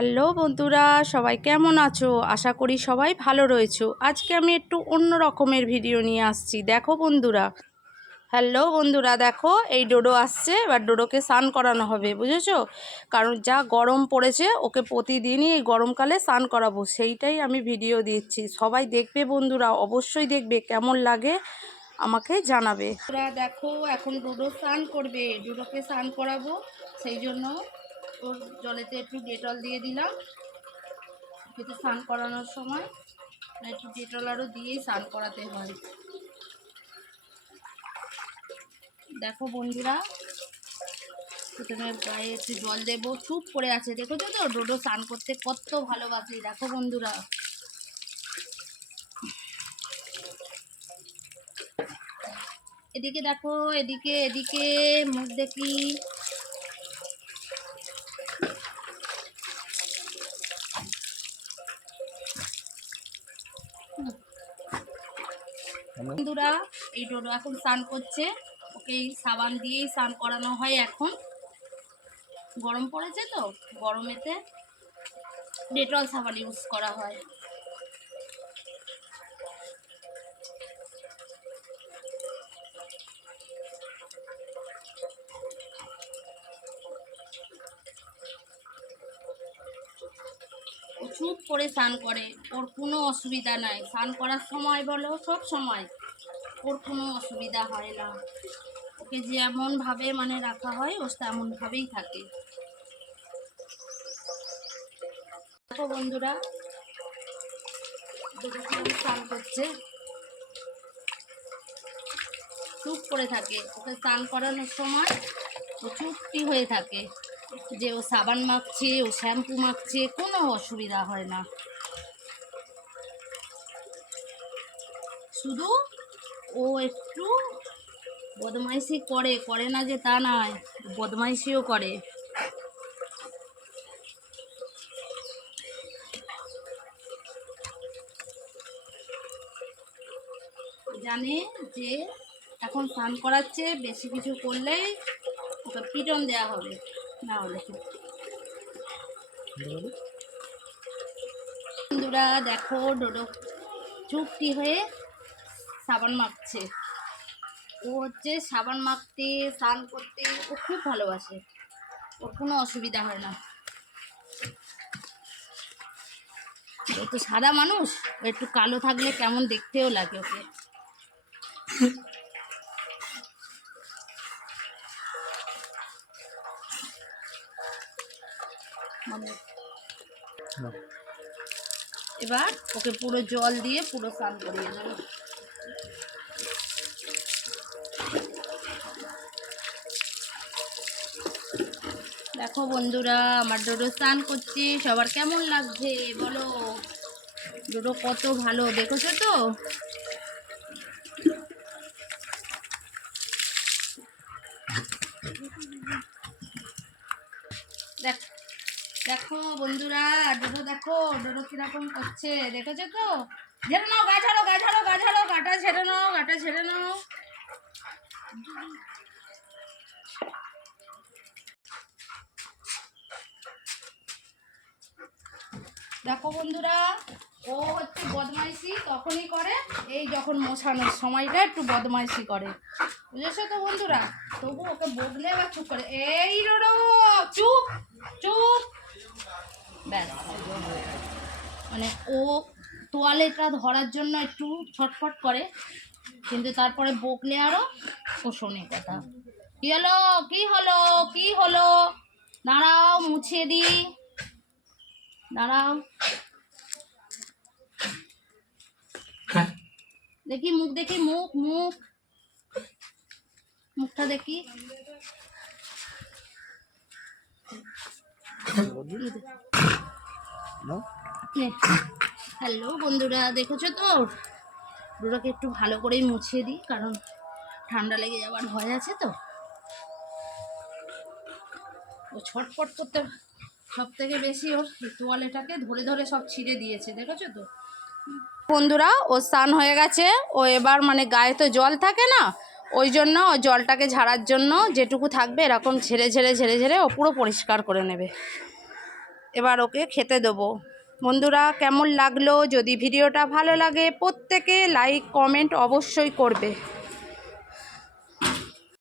Hello বন্ধুরা, সবাই কেমন আছো? আশা করি সবাই ভালো রয়েছো। আজকে আমি একটু অন্য রকমের ভিডিও নিয়ে আসছি। দেখো বন্ধুরা, হ্যালো বন্ধুরা, দেখো এই ডোডো আসছে। এবার ডোডোকে স্নান করানো হবে, বুঝেছো? কারণ যা গরম পড়েছে, ওকে প্রতিদিনই এই গরমকালে স্নান করাবো, সেইটাই আমি ভিডিও দিচ্ছি। সবাই দেখবে বন্ধুরা, অবশ্যই দেখবে, কেমন লাগে আমাকে জানাবে। দেখো এখন ডোডো স্নান করবে, ডোডোকে স্নান করাবো, সেই জন্য ওর জলেতে একটু ডেটল দিয়ে দিলাম। কিন্তু স্নান করানোর সময় একটু ডেটল আরও দিয়েই স্নান করাতে হয়। দেখো বন্ধুরা, প্রথমে গায়ে একটু জল দেবো, চুপ করে আছে, দেখেছো তো ডোডো স্নান করতে কত ভালোবাসে। দেখো বন্ধুরা, এদিকে দেখো, এদিকে এদিকে মুখ দেখি। বন্ধুরা, এই ডোডো এখন স্নান করছে, ওকে সাবান দিয়েই স্নান করানো হয়। এখন গরম পড়েছে তো, গরমেতে ডেটল সাবান ইউজ করা হয়। ও চুপ করে স্নান করে, ওর কোনো অসুবিধা নাই। স্নান করার সময় বলো, সব সময় ওর কোনো অসুবিধা হয় না। ওকে যেমনভাবে মানে রাখা হয়, ও তেমনভাবেই থাকে। দেখো বন্ধুরা, দুটো কিরকম স্নান করছে, চুপ করে থাকে। ওকে স্নান করানোর সময় ও চুপটি হয়ে থাকে, যে ও সাবান মাখছে, ও শ্যাম্পু মাখছে, কোনো অসুবিধা হয় না। শুধু ও একটু বদমাইশি করে, করে না যে তা নয়, বদমাইশিও করে। জানে যে এখন স্নান করাচ্ছে, বেশি কিছু করলেই ওকে পিটন দেওয়া হবে, না হলে। বন্ধুরা দেখো, ডোডো চুপটি হয়ে সাবান মাখছে। ও হচ্ছে সাবান মাখতে, স্নান করতে ও খুব ভালোবাসে, ওর কোনো অসুবিধা হয় না। ও তো সাদা মানুষ, ও একটু কালো থাকলে কেমন দেখতেও লাগে ওকে। এবার ওকে পুরো জল দিয়ে পুরো স্নান করিয়ে দেবো। দেখো বন্ধুরা, আমার ডোডো স্নান করছে, সবার কেমন লাগছে বলো? ডোডো কত ভালো, দেখেছো তো? দেখো বন্ধুরা, ডোডো দেখো, ডোডো কিরকম করছে, দেখেছো তো? ঝেড়ে নাও, গা ঝাড়ো, গা ঝাড়ো, গা ঝাড়ো, গাটা ঝেড়ে নাও, গাটা ঝেড়ে নাও। দেখো বন্ধুরা, ও হচ্ছে বদমাইশি তখনই করে, এই যখন মোছানোর সময়টা একটু বদমাইশি করে, বুঝেছো তো বন্ধুরা? তবু ওকে বদলে বা চুপ করে, এই ডোডো চুপ চুপ, ব্যাস। মানে ও তোয়ালেটা ধরার জন্য একটু ছটফট করে, কিন্তু তারপরে বকলে আরও ও শোনে কথা। কী হলো, কী হলো, কী হলো? দাঁড়াও, মুছিয়ে দিই, দাঁড়াও। দেখি মুখ, দেখি মুখ, মুখ, মুখটা দেখি। হ্যালো বন্ধুরা, দেখেছো তো? ডোডোকে একটু ভালো করেই মুছিয়ে দিই, কারণ ঠান্ডা লেগে যাওয়ার ভয় আছে তো। ও ছটফট করতে সব থেকে বেশি ওর তোয়ালেটাকে ধরে ধরে সব ছিঁড়ে দিয়েছে, দেখেছো তো? বন্ধুরা, ও স্নান হয়ে গেছে, ও এবার মানে গায়ে তো জল থাকে না, ওই জন্য ও জলটাকে ঝাড়ার জন্য যেটুকু থাকবে এরকম ঝেড়ে ঝেড়ে ঝেড়ে ঝেড়ে ও পুরো পরিষ্কার করে নেবে। এবার ওকে খেতে দেবো। বন্ধুরা কেমন লাগলো? যদি ভিডিওটা ভালো লাগে প্রত্যেকে লাইক কমেন্ট অবশ্যই করবে।